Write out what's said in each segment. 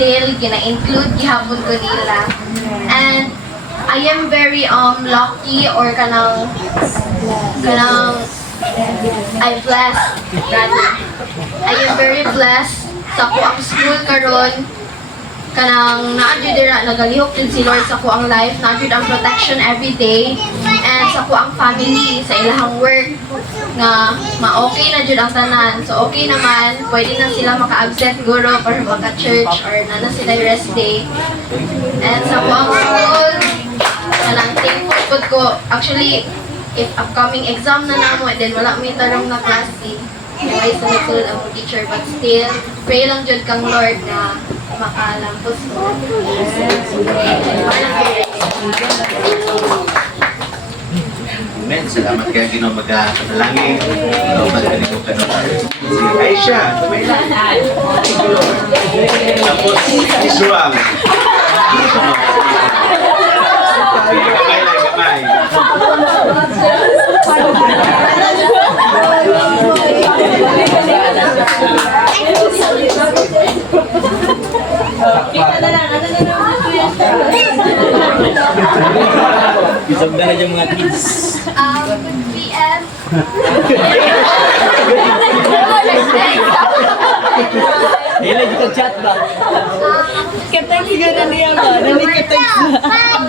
still gina-include gihapon ko nila. And I am very lucky or kanang I blessed rather. I am very blessed sa ko ang school karon kanang naadyo dira nagalihok jud si Lord sa ko ang life, naadyo ang protection every day, and sa ko ang family sa ilahang work nga ma-okay na jud ang tanan. So okay naman, pwede na sila maka-absent guro or maka-church or na sila rest day. And sa ko ang school kanang thankful pud ko. Actually, if upcoming exam na namo, then wala may tarong na klase. Kaya sunod-sunod ang teacher, but still, pray lang jud kang Lord na makalampos mo. Amen. Salamat kaya Ginoo magkatalangin. Magaling ko kanong si Aisha. Tapos si Suang. Gamay lang, gamay. Isang na yung mga kids. Good PM. Hila, di ka chat ba? Ka-text ka na niya ba? Nani ka-text na.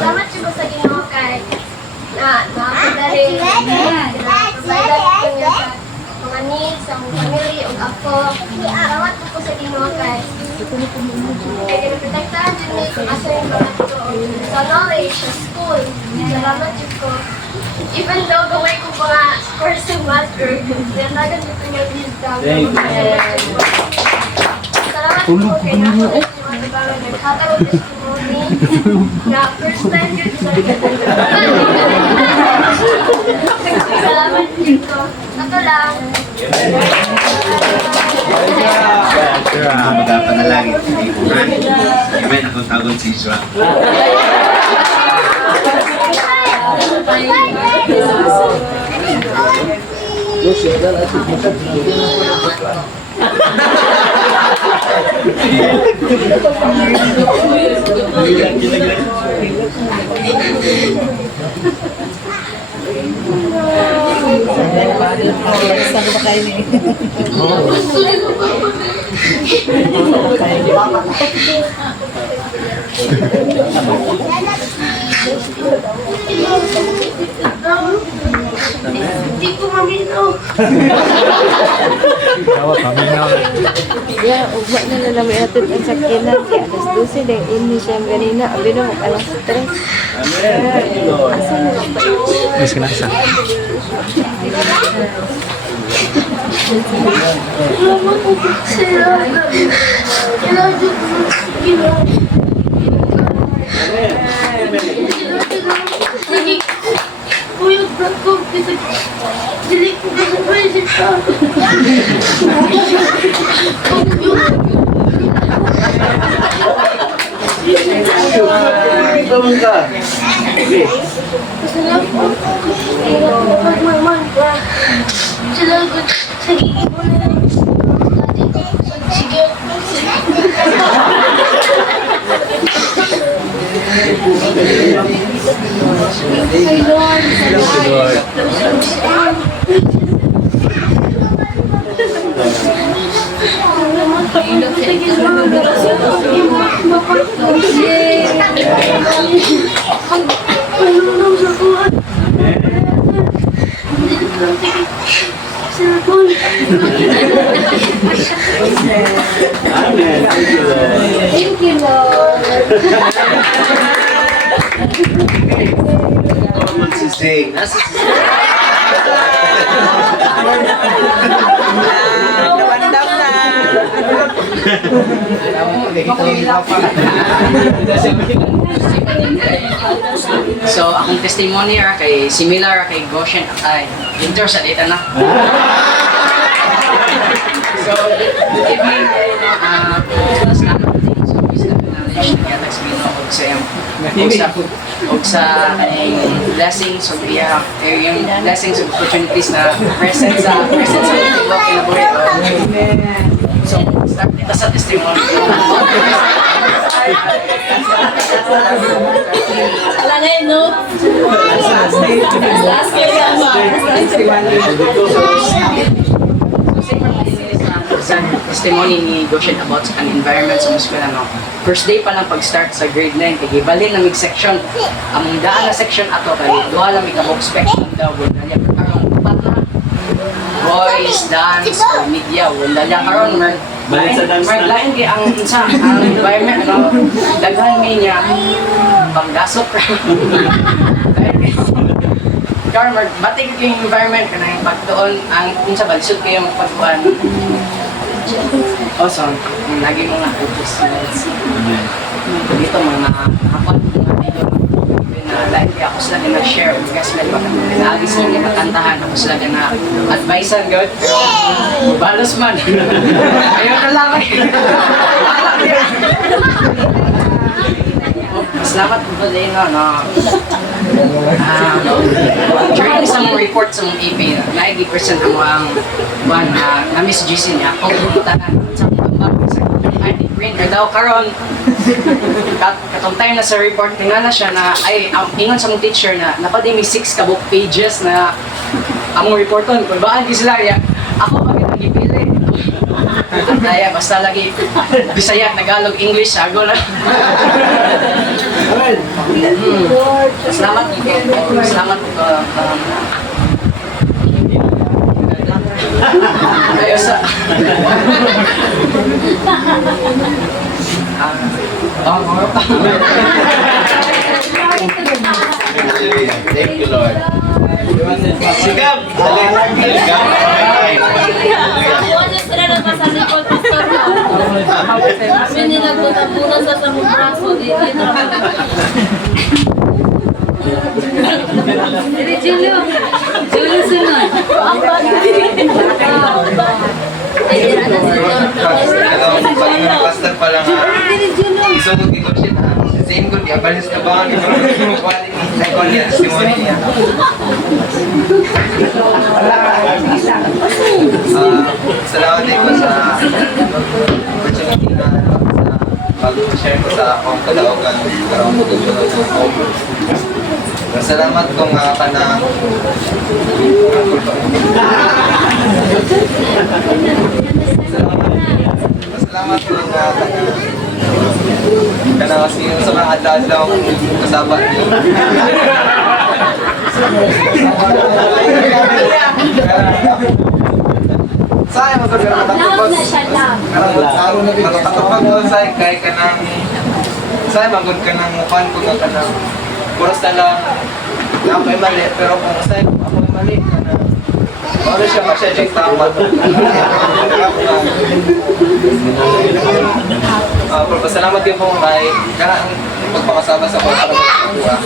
Salamat siya sa Ginoo kay na nakadali mga needs sa mga family ug ako. Salamat po sa Ginoo kay protektahan din ni kung asa yung mga ito sa knowledge, sa school. Salamat siya ko. Even though gawin ko mga course sa master, nanagan dito yung wisdom. Salamat po kay nakalit yung mga tabangan. Nagkakaroon testimony na first time yun sa salamat dito. Ito lang. Magkapanalangin si Ibuhan. Amen. Akong tawag si Suang. Saan ba kayo ni? Hindi ko maminaw. Ya, ugma na nalang atid ang sakinan. Kaya alas 12 na ini siya ganina. Abi na alas 3. Mas kinasa. Amen. Thank you, Lord. What wants to say? Nasa si So, akong testimony ra kay similar ra kay Goshen Akay. Inter sa data na. So, give me class na so wisdom and knowledge na kaya nagsabino og sa blessings o yung blessings and opportunities na present sa kinabuhi. same sa testimony ni Goshen about sa kanyang environment sa eskwela, no? First day pa lang pag-start sa grade 9, kaya ibalin na section. Among daan na section ato, kaya duha lang may kabok spectrum daw, wala niya karong upat na. Boys, dance, or media, wala niya karon Balik sa dance na. lain kay ang environment, ano, daghan may niya, pagdasok. Kaya batik yung environment ka na yung pagdoon ang kung sa balisod kayo magpagkuhan. Awesome. Lagi mo nga focus. Dito mga nakapot mga video na live kaya ako sila na-share kasi may pinagis nyo yung makantahan ako sila na advice-an God. Balos man. Ayaw na lang salamat po din na during sa mga report sa mga AP, 90% ang one na Miss GC niya, kung butanan sa mga I think green or daw karon katong time na sa report tingnan na siya na ay ang ingon sa mong teacher na napadi may 6 ka book pages na among reporton kung baan di sila ya ako bakit ang ipili at kaya basta lagi Bisaya, Tagalog, English sago lang. Salamat dito. Salamat po. Ayo sa. Thank you, Lord. Sigap! Sigap! Wala sila nagpasalit ko, pastor ko. Kami nilagpunan sa samong braso, dito Dili, Julio. Julio sunod. Ang bagay. Pastor pa lang iso ko dito siya na same ko di abalis na ba ang quality sa konya testimony niya. Salamat din po sa opportunity na pag-share ko sa akong kalaugan karoon ko dito salamat kung ka na salamat kung ka na kasi sa mga adlaw kasama niyo. Saya mo talaga matatapos. Matatapos mo sa kay ka nang saya magod ka nang mukan ko ka nang puros na lang na ako'y mali pero kung saya ako'y mali ka na ano siya masyadong tama. Salamat din po kay kanang pagpakasama sa mga pagkakagawa.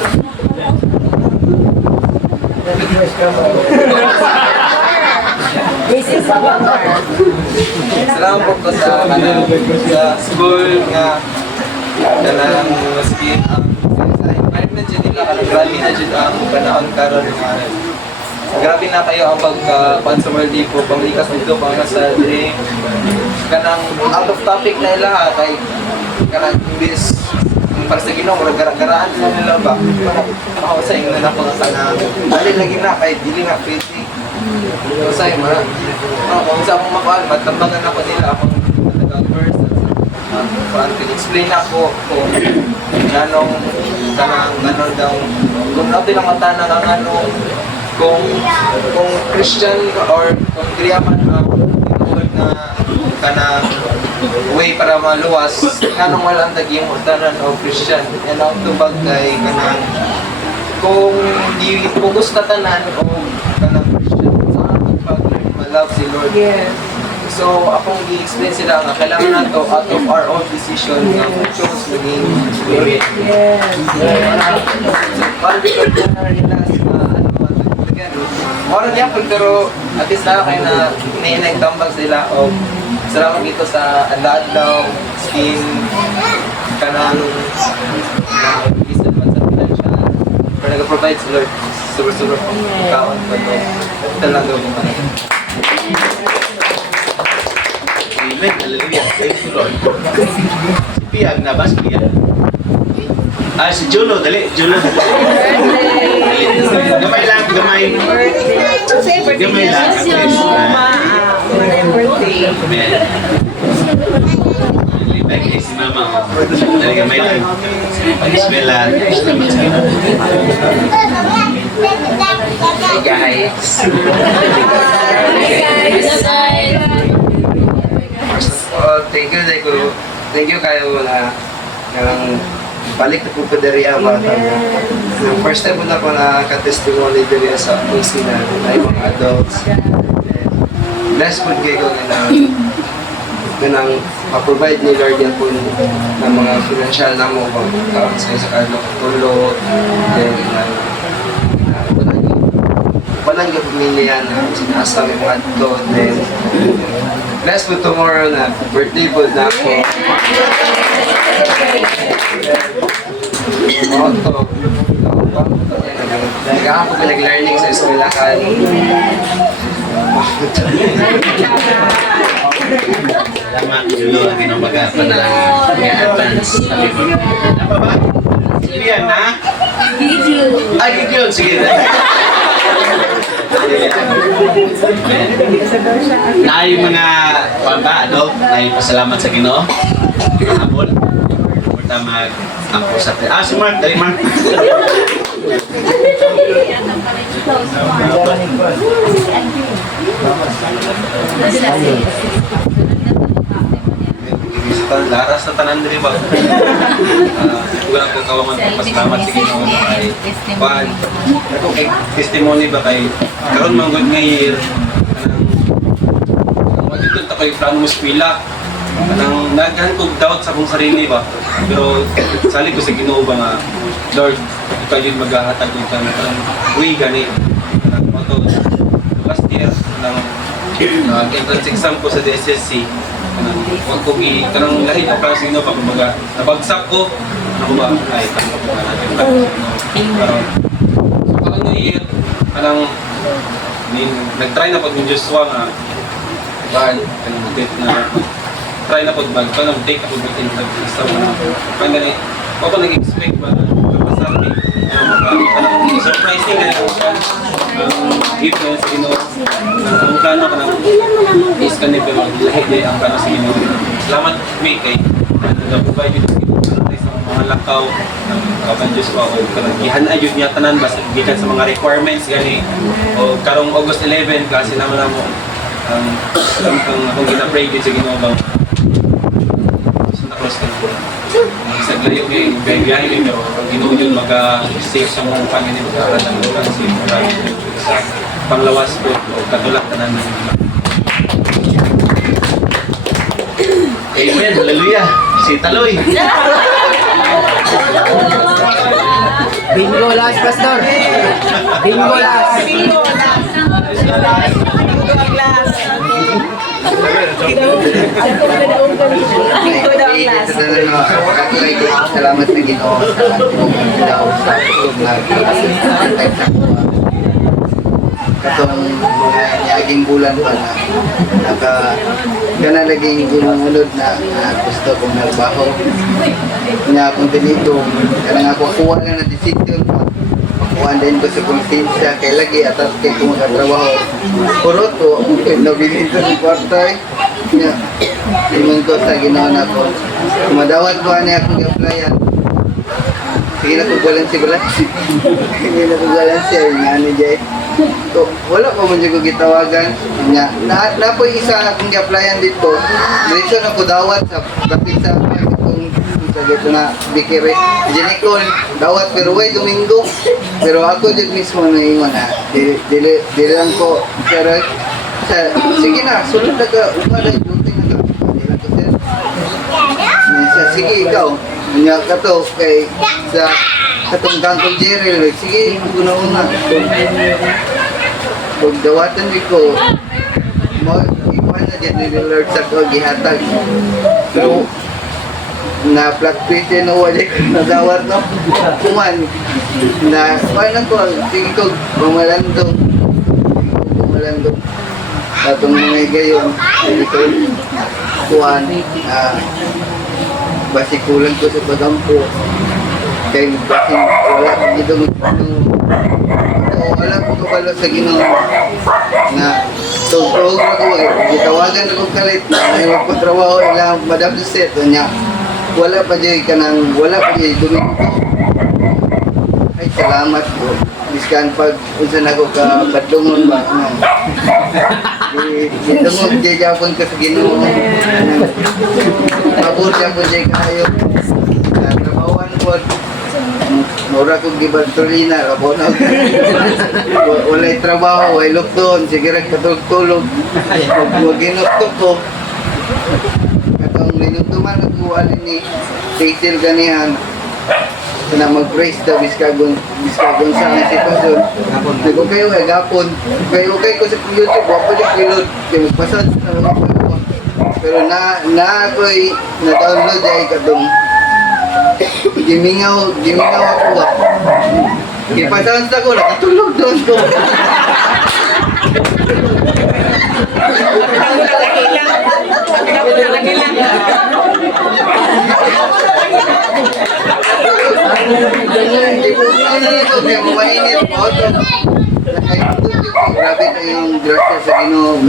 Salamat po sa school nga kanang skin ang sa environment dyan nila kanang grabe na dyan ang panahon karon nga grabe na kayo ang pagka-consumer di po pamilikas nito pang nasa drink kanang out of topic na lahat ay kanang imbis para sa Ginoo murag gara-garaan na nila ba ako sa inyo na po sa na dali lagi na kay dili na pwede say ma kung sa akong makuan matambagan ako nila akong matagal person explain ako kung nanong kanang daw kung natin lang matana ng anong kung Christian or kung Kriyaman na kanang way para maluwas kanang walang taging utanan o Christian yan ang tubag kay kanang kung di focus tatanan o kanang Christian sa pag ma-love si Lord. Yes. So akong i-explain sila nga kailangan nato out of our own decision nga choose maging spirit. Yes. Para dito na nila Moro niya pero at least na kayo na nagtambag sila o salamat dito sa adlaw skin kanang isa man sa financial pero nag-provide si Lord super kaon ko to talaga mo man. Amen. Hallelujah. Thank you Lord. Si Piyag na ba? Si Piyag? Si Juno. Dali. Juno. Gamay lang, gamay. Gamay lang. At least. Like si mama. Dali gamay lang. Pag-ismela. Hey guys. Thank you kayo na balik na po diri ba. First time po na ako nakaka-testimony diri sa kusina na yung mga adults. Blessed po kayo na ma-provide ni Lord yan po ng mga financial na mo sa kano tulo, then walang yung pamilya na sinasa may mga adult, then blessed po tomorrow na birthday po na ako. Nag-aako ko nag-learning sa eskwelahan. Salamat, Julo. Ang ginamagapanalangin. May advance. Apa ba? Yan, ha? Ay, Gideon. Sige. Na yung mga pamba, pasalamat sa Ginoo. Habol. Pumunta ako sa... si Mark. Dali, Mark. Laras sa tanan diri ba? Wala ko kawaman pasalamat sa Ginoo ay pan. Ako kay testimony ba kay karon man gud nga year kanang ta kay plano mo spila. Kanang naghan kog doubt sa akong sarili ba. Pero salig ko sa Ginoo ba nga Lord, ikaw yung maghahatag ng kanang way gani. Kanang last year nang entrance exam ko sa DSSC wag ko kanang lahi ang klase no pag nabagsak ko ako ba ay pero so kanang year kanang nag-try na pag ng Joshua nga ban kanang date na try na pag kanang take ako with exam kanang ako nag-expect ba kapasarti surprising ganito siya gift na sa Ginoo ang plano ka ng is ka nito lahi day ang plano sa Ginoo. Salamat mi kay nag-provide dito sa mga lakaw ng kaban Diyos o kanang gihan-ayod niya tanan basta gikan sa mga requirements gani o karong August 11 klase naman na mo ang akong gina-pray dito sa Ginoo bang Santa Cruz ka isang layo kay biyahe kay pero ang Ginoo yun mag-save sa mga panginin mag-aaral ng lugar sa panglawas po o katulak tanan ng Amen. Hallelujah. Si Taloy. Bingo last, Pastor. Bingo last. Salamat na Ginoo sa daw sa tulog na katong naging bulan pa na naging gununod na gusto kong narbaho nga akong tinito kanang ako kuha na decision kuha din ko sa konsensya kay lagi atas kay kung magkatrabaho puro to nabilito ng kwarta nga iman ko sa ginawa na ko madawat ko ani akong applyan sige na ko balance sige na ko balance nga ani jay so, wala ko man ko gitawagan nga na po isa akong gi-applyan dito diretso na ko dawat sa traffic sa itong sa dito na bikire dili ko dawat pero way Domingo pero ako din mismo na ingon na dili lang ko pero sige na sulod na ka upa na duty na ka dili lang ko sir sige ikaw nya ka to kay sa katong Kangkong Jerry sige una kung dawatan ko mo iwan na dyan ni Lord sa ko gihatag so na flat face no wala nadawat no kuman na paano ko sige ko bumalando atong mga gayon dito kuan basi kulang ko sa pagampo kay kasi wala ko dito wala ko kabalo sa Ginoo na tugtog ako gitawagan ako kalit na may magpatrabaho ilang Madam Set niya wala pa Domingo ay salamat po biskan pag unsa na ko ka badungon ba Itungod kay Japon ka sa Ginoo. Mabur Japon kay kayo. Trabawan ko. Mura kong gibartolina, labon na. Walay trabaho, walay lukton, sige rin katulog-tulog. Huwag ginuktok ko. Katong linutuman ako, alin ni Cecil ganihan. Na mag-praise daw biskagon sa ang sitwasyon. Nag kayo ay gapon. Kayo ko sa YouTube, wapo di kilod. Kaya magpasad na mga ko. Pero na ako'y na-download ay katong gimingaw ako ba. Ipasad sa ko, nakatulog doon ko. Grabe kayong grasya sa Ginoo.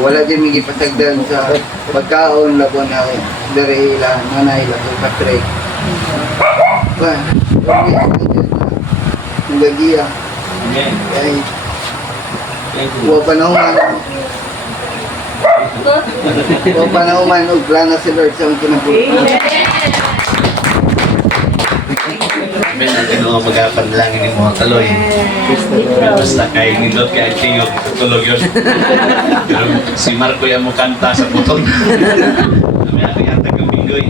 Wala din may ipasagdan sa pagkaon labo na dari ila nanay la sa patre. Ba, ngagiya. Ay. Wa panahuman og plano si Lord sa akong kinabuhi. Men ang Ginoo magapanalangin ni mga kaloy. Basta kay nindot kay King tulog yun. Pero si Marco yung mo kanta sa butong. Kami ako yata kaminggoy.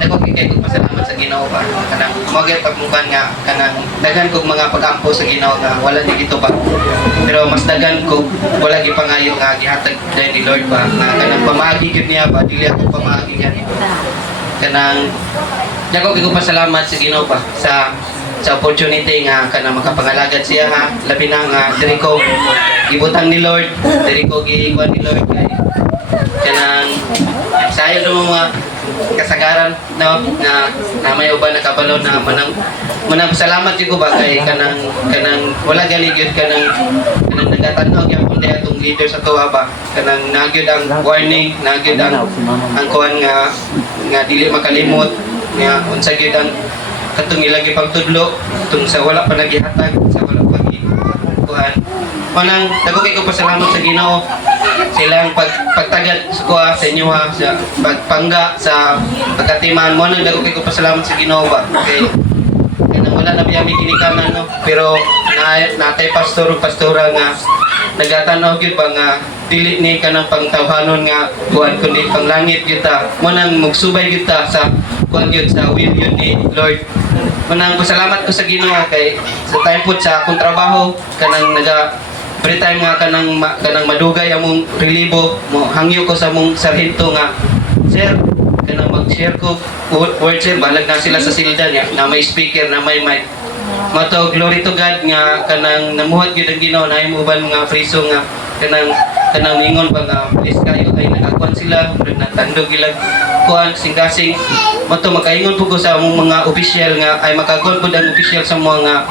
Ako kay pasalamat sa Ginoo ba kanang magay pagmukan nga kanang daghan kog mga pag-ampo sa Ginoo nga wala di dito ba pero mas daghan ko wala gi pangayo nga gihatag dahil ni Lord ba nga kanang pamaagi gyud niya ba dili ako pamaagi niya dito kanang dako kay ko pasalamat sa Ginoo ba sa opportunity nga kanang makapangalagad siya ha labi na nga diri ko gibutang ni Lord diri ko giikuan ni Lord kay kanang sayo do mga kasagaran no na may uban nakabalo na manang salamat gyud ko ba kay kanang wala gali gyud kanang nagatanog yang kundi atong leader sa tuwa ba kanang nagyud ang warning nagyud ang kuan nga dili makalimot nga unsa gyud ang katong ilagi pagtudlo tung sa wala pa nagihatag sa wala pa kuan manang dako kay ko pasalamat sa Ginoo silang pagtagad sa kuha sa inyo ha sa pagpangga sa pagkatiman mo nang dako kay ko pasalamat sa Ginoo ba okay nang wala na biyami ginikanan no pero natay pastora nga nagatanaw gyud ba nga dili ni kanang pangtawhanon nga kuan kundi panglangit gyud ta mo nang magsubay gyud ta sa kuan gyud sa will gyud ni Lord manang pasalamat ko sa Ginoo kay sa time pud sa akong trabaho kanang every time nga kanang madugay among relibo mo hangyo ko sa among sarhento nga sir kanang mag-share ko word sir balag na sila sa sildan na may speaker na may mic mato glory to God nga kanang namuhat gyud ang Ginoo na imo uban mga priso nga kanang mingon pa nga please kayo ay nakakuan sila natandog ilang kuan singkasing mato makaingon po ko sa among mga official nga ay makagon pud ang official sa mga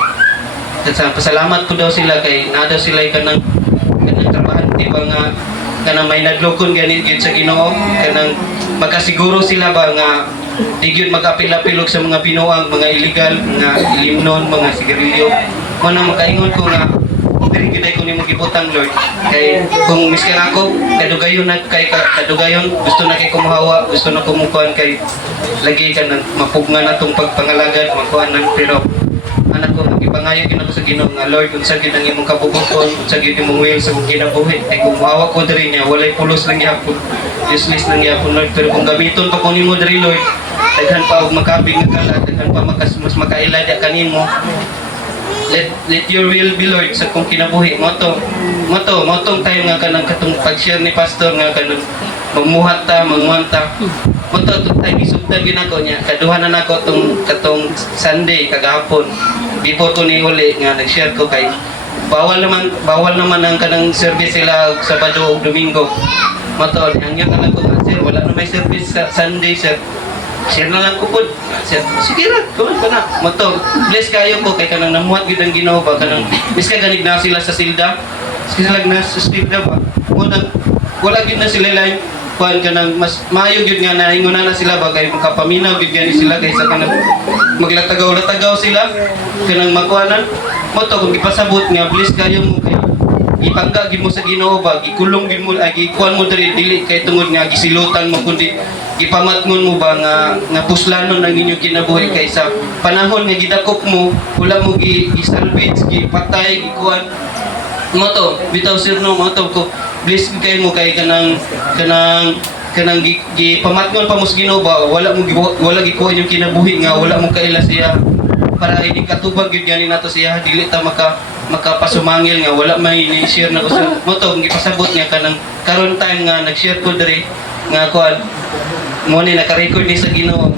pasalamat po daw sila kay na daw sila kanang trabahante ba nga kanang may naglukon ganit gyud sa Ginoo kanang makasiguro sila ba nga di gyud magapil-apilog sa mga binuang mga illegal nga limnon mga sigarilyo mo nang makaingon ko nga diri gyud ko nimo gibutang Lord kay kung miskan ako kadugayon na kay kadugayon gusto na kay kumuhawa gusto na kumukuan kay lagi ka nang mapugna na tong pagpangalagad makuan pero anak ko ipangayo ginako sa Ginoo nga Lord unsa gyud ang imong kabubuton unsa gyud imong will sa akong kinabuhi ay kung mahawa ko diri niya walay pulos lang gyapon useless lang gyapon Lord pero kung gamiton pa ko nimo diri Lord daghan pa og makabig nga kala daghan pa mas makailad kanimo let your will be Lord sa akong kinabuhi mo tong time nga kanang katong pag-share ni pastor nga kanang magmuhat ta. Punto itong time isugdan ginako niya. Kaduha na nako katong Sunday kagahapon. Before ko ni uli nga nag-share ko kay bawal naman ang kanang service sila Sabado o Domingo. Matod, hanggang na lang ko nga, sir, wala na may service sa Sunday, sir. Share na lang ko po. Sir, sige lang, tuwan pa na. Matod, bless kayo ko kay kanang namuhat gid ang Ginoo ba kanang bis ka ganig na sila sa silda. Sila na sa silda ba. Wala gid na sila lang kuan kanang mas maayo gid nga naingon na sila ba kay makapaminaw gid gani sila kaysa kanang maglatagaw-latagaw sila kanang makuanan mo to kung ipasabot nga bless kayo mo kay ipangga gid mo sa Ginoo ba gikulong gid mo ay gikuan mo dili kay tungod nga gisilutan mo kundi gipamatngon mo ba nga puslanon ang inyong kinabuhi kaysa panahon nga gidakop mo wala mo gisalvage gipatay gikuan mo to bitaw sir no mo to ko bless kayo mo kay kanang gipamatngon pa mo sa Ginoo ba wala gikuha yung kinabuhi nga wala mo kaila siya para hindi katubag yun gani nato siya dili ta makapasumangil nga wala may ni-share na ko sa mo to kung gipasabot nga kanang karon time nga nag-share ko diri nga kuan mo ni naka-record ni sa Ginoo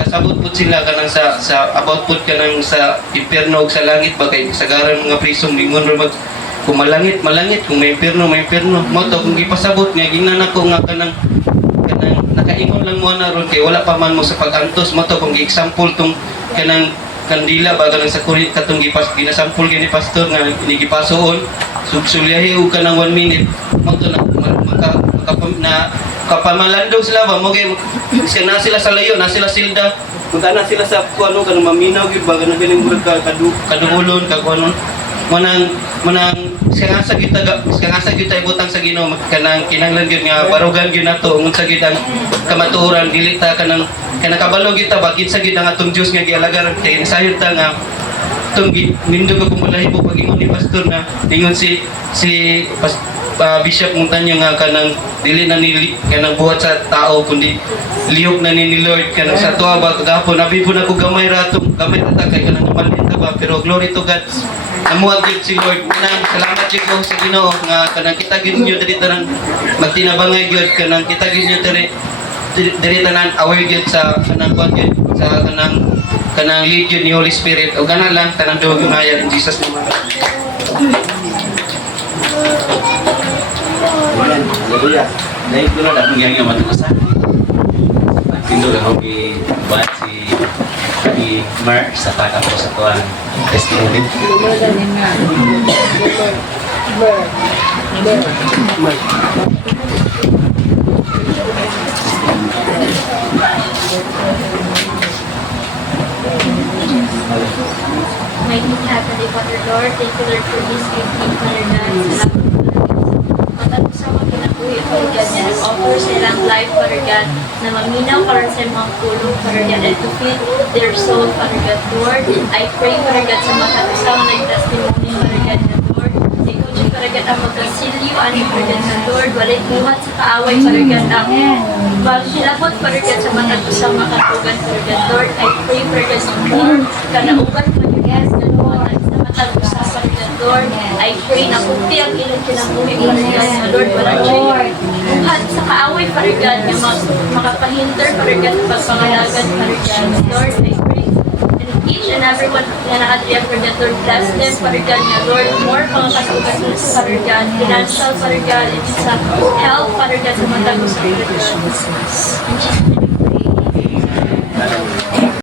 kasabot pud sila kanang sa about pud kanang sa impierno ug sa langit ba kay sagaran mga prisong lingon ra mag kung malangit kung may impierno mo to kung gipasabot nga ginanako nga kanang nakaingon lang mo na ron kay wala pa man mo sa pag-antos mo to kung gi-example tong kanang kandila ba kanang sa kurit katong ginasample gini pastor nga inigipasoon sulyahi og kanang 1 minute mo to na kapamalandog sila ba mo kay na sila sa layo na sila silda punta na sila sa kuano kanang maminaw gyud ba kanang galing kadungolon kakuanon manang siya nga sa kita ibutang sa Ginoo kanang kinahanglan gyud nga barugan gyud nato ung sa gid ang kamatuoran dili ta kanang kabalo kita ba kinsa gid ang atong Dios nga gialagar kay sayod ta nga tong nindog ko kumulahibo pagingon ni pastor na ningon si Bishop Montaño nga kanang dili na nili kanang buhat sa tao kundi lihok na ni Lord kanang sa tuwa ba kagahapon abi po na ko gamay ra kay kanang namalin ta ba pero glory to God amuhat gid si Lord nang salamat gid ko sa Ginoo nga kanang kita gid niyo diri tanan magtinabangay gyud kanang kita gid niyo diri tanan aware gid sa kanang kuan gid sa kanang lead gid ni Holy Spirit o gana lang tanang duog gumaya in Jesus name. Haleluya. Dahil ko na dapat nga matukasan. Pagkindo lang ako buat si Mark sa takap ko sa tuwang testimony. Mighty Heavenly Father Lord, thank you Lord for this evening, Father God. Salamat sa mga kinabuhi, Father God, na nag-offer sa ilang life, Father God, na maminaw karon sa mga tulong, Father God, and to feed their soul, Father God, Lord. I pray, Father God, sa mga katusang nag-testimony, Father God, na Lord. Ikaw, Diyos, Father God, ang magkasilyo, Father God, na Lord, walay buhat sa kaaway, Father God, ang magsilabot, Father God, sa mga katusang makatugan, Father God, Lord. I pray, Father God, sa Lord, kanaugan, Father God, na Lord, sa matag-usap, Father God, Lord. I pray na kunti ang ilang kinabuhi, Father God, na Lord, walang buhat sa kaaway, Father God, na makapahinter, Father God, sa pagpangalagan, Father God, Lord. I pray each and every one na nakadriya for the Lord, bless them, Father God, na Lord, more mga kasugan, Father God, financial, Father God, and sa health, Father God, sa matag-usap, Father God. In Jesus' name.